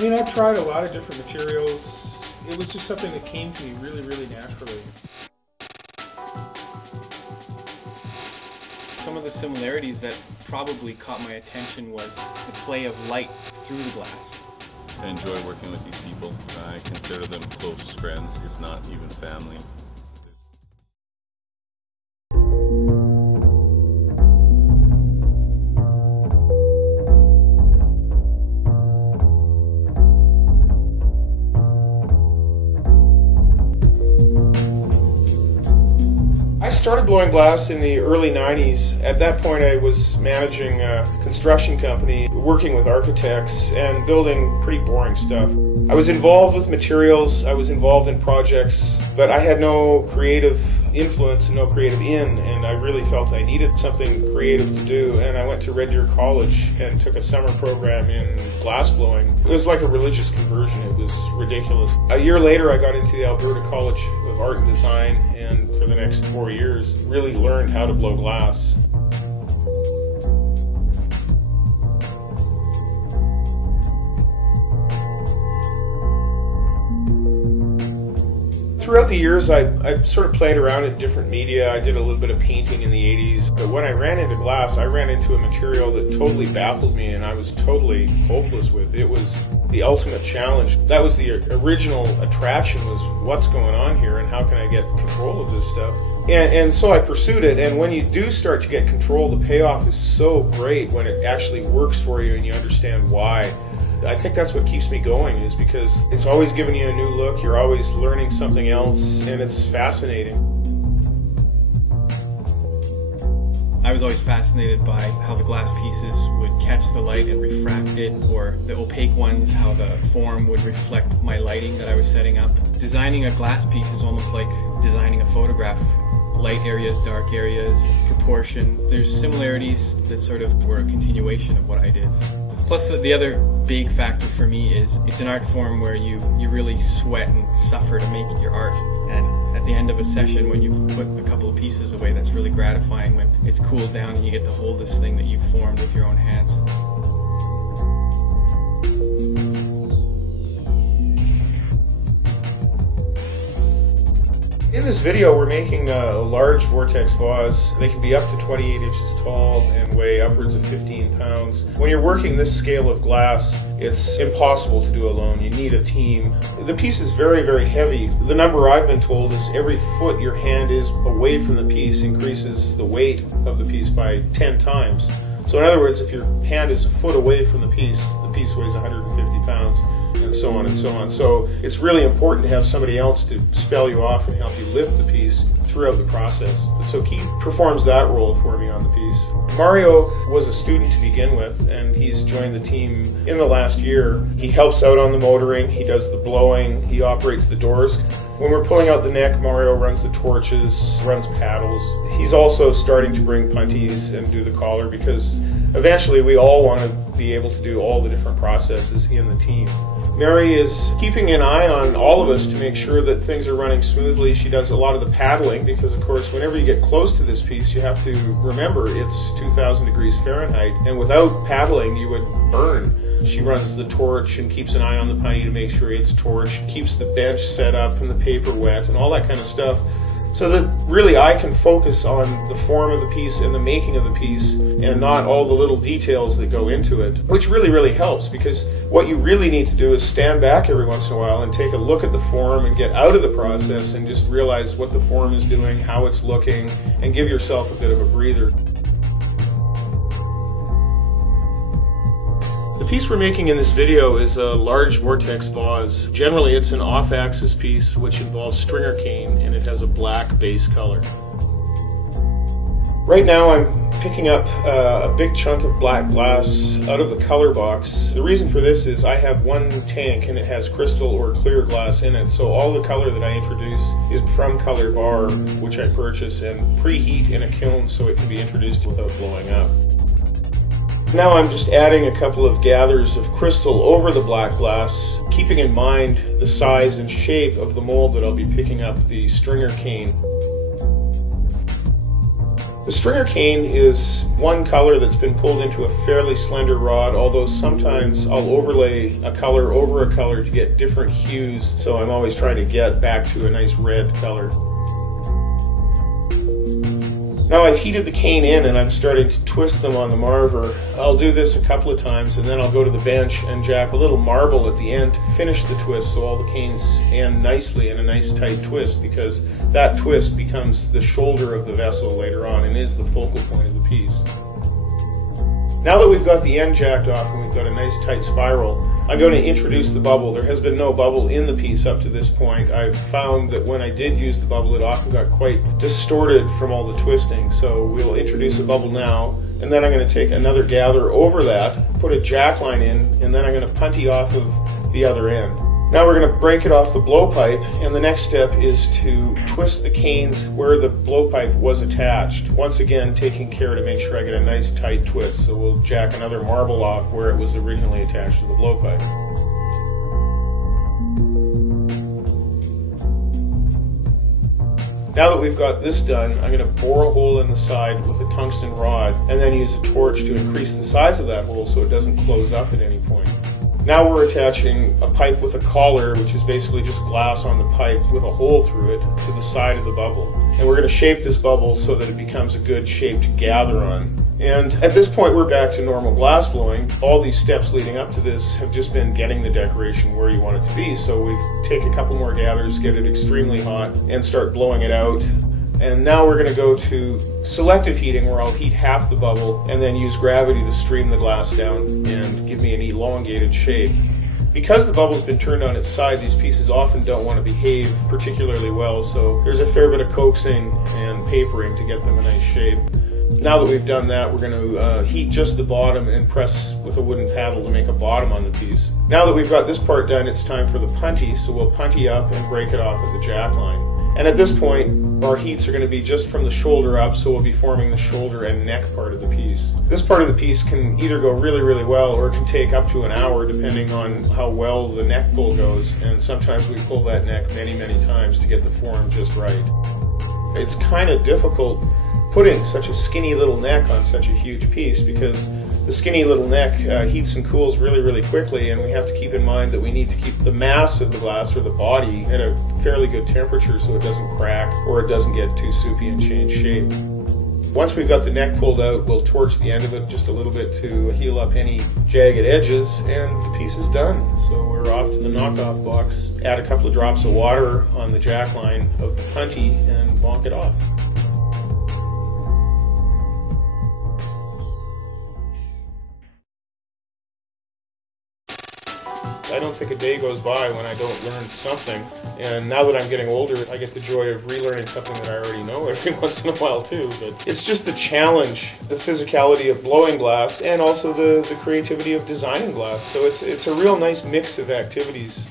I mean, I've tried a lot of different materials. It was just something that came to me really, really naturally. Some of the similarities that probably caught my attention was the play of light through the glass. I enjoy working with these people. I consider them close friends, if not even family. I started blowing glass in the early 90s. At that point I was managing a construction company, working with architects and building pretty boring stuff. I was involved with materials, I was involved in projects, but I had no creative influence and no creative and I really felt I needed something creative to do, and I went to Red Deer College and took a summer program in glass blowing. It was like a religious conversion. It was ridiculous. A year later I got into the Alberta College of Art and Design, and for the next 4 years really learned how to blow glass. Throughout the years, I sort of played around in different media. I did a little bit of painting in the 80s. But when I ran into glass, I ran into a material that totally baffled me and I was totally hopeless with. It was the ultimate challenge. That was the original attraction, was what's going on here and how can I get control of this stuff. And so I pursued it, and when you do start to get control, the payoff is so great when it actually works for you and you understand why. I think that's what keeps me going, is because it's always giving you a new look, you're always learning something else, and it's fascinating. I was always fascinated by how the glass pieces would catch the light and refract it, or the opaque ones, how the form would reflect my lighting that I was setting up. Designing a glass piece is almost like designing a photograph. Light areas, dark areas, proportion. There's similarities that sort of were a continuation of what I did. Plus the other big factor for me is it's an art form where you really sweat and suffer to make your art. And at the end of a session, when you put a couple of pieces away, that's really gratifying when it's cooled down and you get to hold this thing that you've formed with your own hands. In this video we're making a large vortex vase. They can be up to 28 inches tall and weigh upwards of 15 pounds. When you're working this scale of glass, it's impossible to do alone. You need a team. The piece is very, very heavy. The number I've been told is every foot your hand is away from the piece increases the weight of the piece by 10 times. So in other words, if your hand is a foot away from the piece weighs 150 pounds. And so on and so on. So it's really important to have somebody else to spell you off and help you lift the piece throughout the process. And so Keith performs that role for me on the piece. Mario was a student to begin with, and he's joined the team in the last year. He helps out on the motoring, he does the blowing, he operates the doors. When we're pulling out the neck, Mario runs the torches, runs paddles. He's also starting to bring punties and do the collar, because eventually we all want to be able to do all the different processes in the team. Mary is keeping an eye on all of us to make sure that things are running smoothly. She does a lot of the paddling because, of course, whenever you get close to this piece, you have to remember it's 2,000 degrees Fahrenheit, and without paddling you would burn. She runs the torch and keeps an eye on the punty to make sure it's torched, keeps the bench set up and the paper wet and all that kind of stuff, so that really I can focus on the form of the piece and the making of the piece and not all the little details that go into it, which really, really helps, because what you really need to do is stand back every once in a while and take a look at the form and get out of the process and just realize what the form is doing, how it's looking, and give yourself a bit of a breather. The piece we're making in this video is a large vortex vase. Generally it's an off-axis piece which involves stringer cane, and it has a black base color. Right now I'm picking up a big chunk of black glass out of the color box. The reason for this is I have one tank and it has crystal or clear glass in it, so all the color that I introduce is from Color Bar, which I purchase and preheat in a kiln so it can be introduced without blowing up. Now I'm just adding a couple of gathers of crystal over the black glass, keeping in mind the size and shape of the mold that I'll be picking up the stringer cane. The stringer cane is one color that's been pulled into a fairly slender rod, although sometimes I'll overlay a color over a color to get different hues, so I'm always trying to get back to a nice red color. Now I've heated the cane in and I'm starting to twist them on the marver. I'll do this a couple of times and then I'll go to the bench and jack a little marble at the end to finish the twist so all the canes end nicely in a nice tight twist, because that twist becomes the shoulder of the vessel later on and is the focal point of the piece. Now that we've got the end jacked off and we've got a nice tight spiral, I'm going to introduce the bubble. There has been no bubble in the piece up to this point. I've found that when I did use the bubble, it often got quite distorted from all the twisting. So we'll introduce a bubble now, and then I'm going to take another gather over that, put a jack line in, and then I'm going to punty off of the other end. Now we're going to break it off the blowpipe, and the next step is to twist the canes where the blowpipe was attached. Once again, taking care to make sure I get a nice tight twist. So we'll jack another marble off where it was originally attached to the blowpipe. Now that we've got this done, I'm going to bore a hole in the side with a tungsten rod and then use a torch to increase the size of that hole so it doesn't close up at any point. Now we're attaching a pipe with a collar, which is basically just glass on the pipe with a hole through it, to the side of the bubble. And we're going to shape this bubble so that it becomes a good shape to gather on. And at this point we're back to normal glass blowing. All these steps leading up to this have just been getting the decoration where you want it to be. So we take a couple more gathers, get it extremely hot, and start blowing it out. And now we're going to go to selective heating, where I'll heat half the bubble and then use gravity to stream the glass down and give me an elongated shape. Because the bubble's been turned on its side, these pieces often don't want to behave particularly well, so there's a fair bit of coaxing and papering to get them a nice shape. Now that we've done that, we're going to heat just the bottom and press with a wooden paddle to make a bottom on the piece. Now that we've got this part done, it's time for the punty, so we'll punty up and break it off at the jack line. And at this point, our heats are going to be just from the shoulder up, so we'll be forming the shoulder and neck part of the piece. This part of the piece can either go really, really well, or it can take up to an hour depending on how well the neck pull goes, and sometimes we pull that neck many, many times to get the form just right. It's kind of difficult putting such a skinny little neck on such a huge piece, because the skinny little neck heats and cools really, really quickly, and we have to keep in mind that we need to keep the mass of the glass, or the body, at a fairly good temperature so it doesn't crack or it doesn't get too soupy and change shape. Once we've got the neck pulled out, we'll torch the end of it just a little bit to heal up any jagged edges, and the piece is done. So we're off to the knockoff box. Add a couple of drops of water on the jack line of the punty and bonk it off. I don't think a day goes by when I don't learn something, and now that I'm getting older, I get the joy of relearning something that I already know every once in a while too. But it's just the challenge, the physicality of blowing glass, and also the creativity of designing glass. So it's a real nice mix of activities.